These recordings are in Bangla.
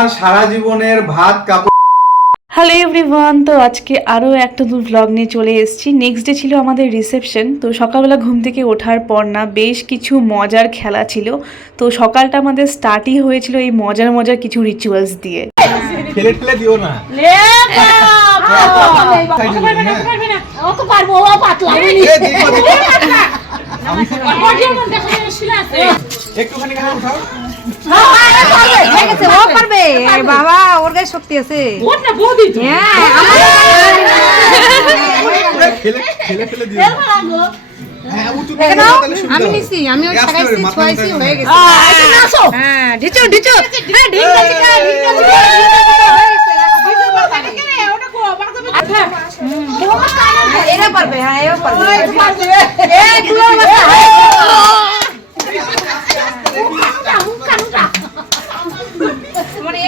তোমার সারা জীবনের ভাত কাপড়। হ্যালো এভরিওয়ান তো আজকে আরও একটা দু ব্লগ নিয়ে চলে এসেছি। নেক্সট ডে ছিল আমাদের রিসেপশন তো সকালবেলা ঘুম থেকে ওঠার পর না বেশ কিছু মজার খেলা ছিল। তো সকালটা আমাদের স্টার্টই হয়েছিল এই মজার মজার কিছু রিচুয়ালস দিয়ে। ফেলে ঠেলে দিও না। একটুখানি উঠাও ও পারবে বাবা ওর গায়ে শক্তি আছে হ্যাঁ। হ্যাঁ আমি নিছি আমি ছুয়াইছি হয়ে গেছে হ্যাঁ ঢিচু ঢিচু হ্যাঁ। এরা পারবে হ্যাঁ এও পারবে এ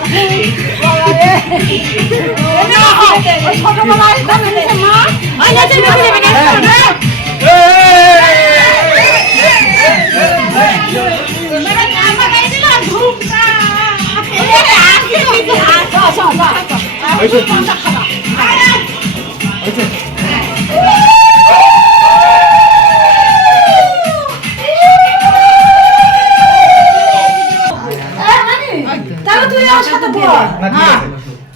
দুলার বাচ্চা তোমার এই বলো পারবে না টাকা পাবে হ্যাঁ, দাও। তাহলে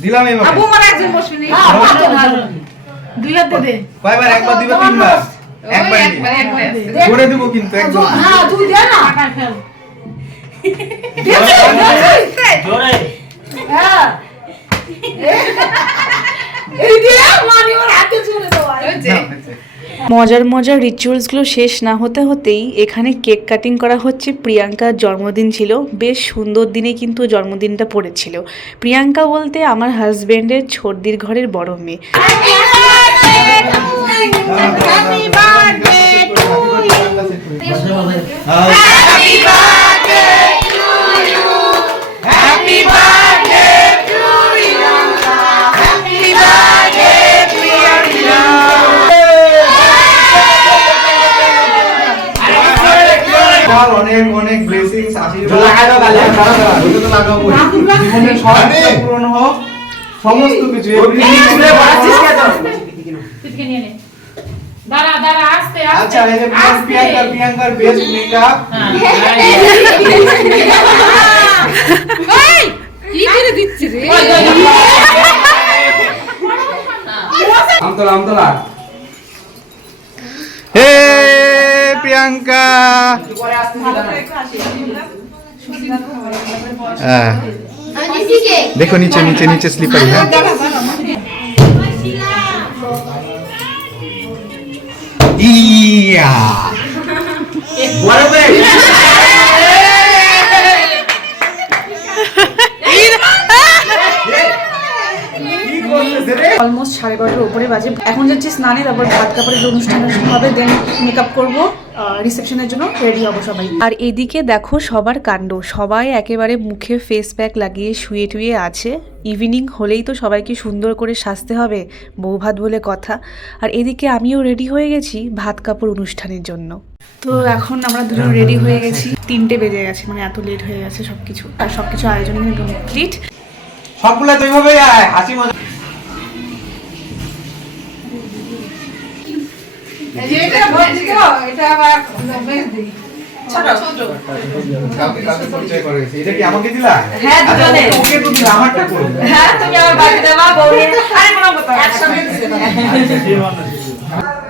দিলাম এবার তোমার একজন বসবি নি। দুই হাত দে দে কয়বার? একবার দিবে তিনবার? একবার একবার একবার। করে দেবো কিন্তু একদম। হ্যাঁ তুই দে না। হ্যাঁ এই দিয়ে মানি ওর হাতে চলে দেওয়া মজার মজার রিচুয়ালসগুলো শেষ না হতে হতেই এখানে কেক কাটিং করা হচ্ছে। প্রিয়াঙ্কার জন্মদিন ছিল। বেশ সুন্দর দিনে কিন্তু জন্মদিনটা পড়েছিল। প্রিয়াঙ্কা বলতে আমার হাজব্যান্ডের ছর্দির ঘরের বড় মেয়ে। তোমার অনেক অনেক ব্লেসিংস আশীর্বাদ। লাগাও ওটা তো লাগাবো জীবনের সব পূরণ হোক। সমস্ত কিছু দাঁড়া দাঁড়া আস্তে আচ্ছা এই যে প্রিয়াঙ্কা প্রিয়াঙ্কার বেস্ট মেকআপ কি করে দিচ্ছি রে? আমতলা আমতলা। প্রিয়াঙ্কা হ্যাঁ। দেখো নিচে নিচে নিচে স্লিপারি হ্যাঁ ইয়া অলমোস্ট সাড়ে বারোটার উপরে বাজে। এখন যাচ্ছি স্নানে তারপর ভাত কাপড়ের অনুষ্ঠান হবে দেন মেকআপ করব রিসেপশনের জন্য রেডি হব সবাই। আর এদিকে দেখো সবার কাণ্ড সবাই একেবারে মুখে ফেস প্যাক লাগিয়ে শুয়ে টুয়ে আছে। ইভিনিং হলেই তো সবাইকে সুন্দর করে সাজতে হবে বউ ভাত বলে কথা। আর এদিকে আমিও রেডি হয়ে গেছি ভাত কাপড় অনুষ্ঠানের জন্য। তো এখন আমরা দুজন রেডি হয়ে গেছি। তিনটে বেজে গেছে মানে এত লেট হয়ে গেছে সবকিছু। আর সবকিছু আয়োজন কমপ্লিট সবগুলা তো এইভাবে হাসি মজা।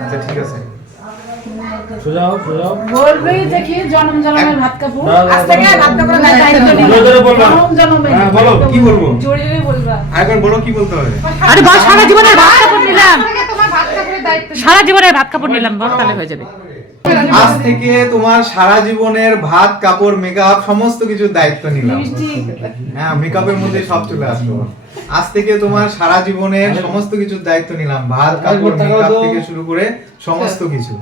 আচ্ছা ঠিক আছে। সোজাও সোজাও দেখি জনম জনমের ভাত কাপড় আজ থেকে ভাত কাপড় না দায়িত্ব নিই। জোরে জোরে বলবা। জনম জনমের হ্যাঁ বলো কি বলব? জোরে জোরে বলবা। আরেকবার বলো কি বলতে হবে? আরে বাস সারা জীবনের ভাত কাপড় নিলাম তোমার ভাত কাপড়ের দায়িত্ব সারা জীবনের ভাত কাপড় নিলাম বল। তাহলে হয়ে যাবে। আজ থেকে তোমার সারা জীবনের ভাত কাপড় মেকআপ সমস্ত কিছুর দায়িত্ব নিলাম। হ্যাঁ মেকআপের মধ্যে সব চলে আসলো। আজ থেকে তোমার সারা জীবনের সমস্ত কিছুর দায়িত্ব নিলাম। ভাত কাপড় মেকআপ থেকে শুরু করে সমস্ত কিছু।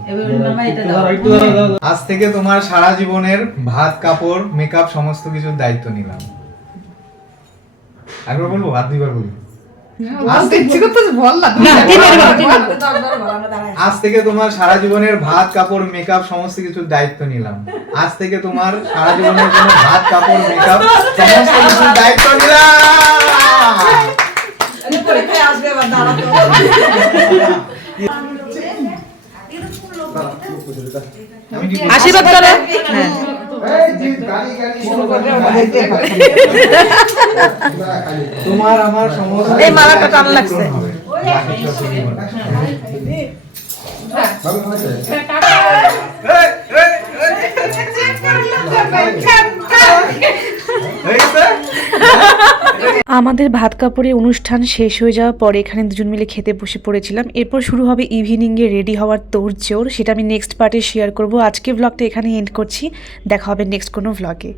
আজ থেকে তোমার সারা জীবনের ভাত কাপড় মেকআপ সমস্ত কিছুর দায়িত্ব নিলাম। একবার বলব? আর দুইবার বলব? আজ থেকে- তোমার সারা জীবনের ভাত কাপড় মেকআপ সমস্ত কিছুর দায়িত্ব নিলাম। আজ থেকে তোমার সারা জীবনের জন্য ভাত কাপড় মেকআপ সমস্ত কিছুর দায়িত্ব নিলাম? আশীর্বাদ করো। তোমার আমার সমস্ত এই মালাটা টান লাগছে। পূরণ হবে। আমাদের ভাত কাপড়ে অনুষ্ঠান শেষ হয়ে যাওয়ার পরে এখানে দুজন মিলে খেতে বসে পড়েছিলাম। এরপর শুরু হবে ইভিনিংয়ে রেডি হওয়ার তোড়জোড় সেটা আমি নেক্সট পার্টে শেয়ার করব। আজকে ব্লগটা এখানে এন্ড করছি। দেখা হবে নেক্সট কোনো ব্লগে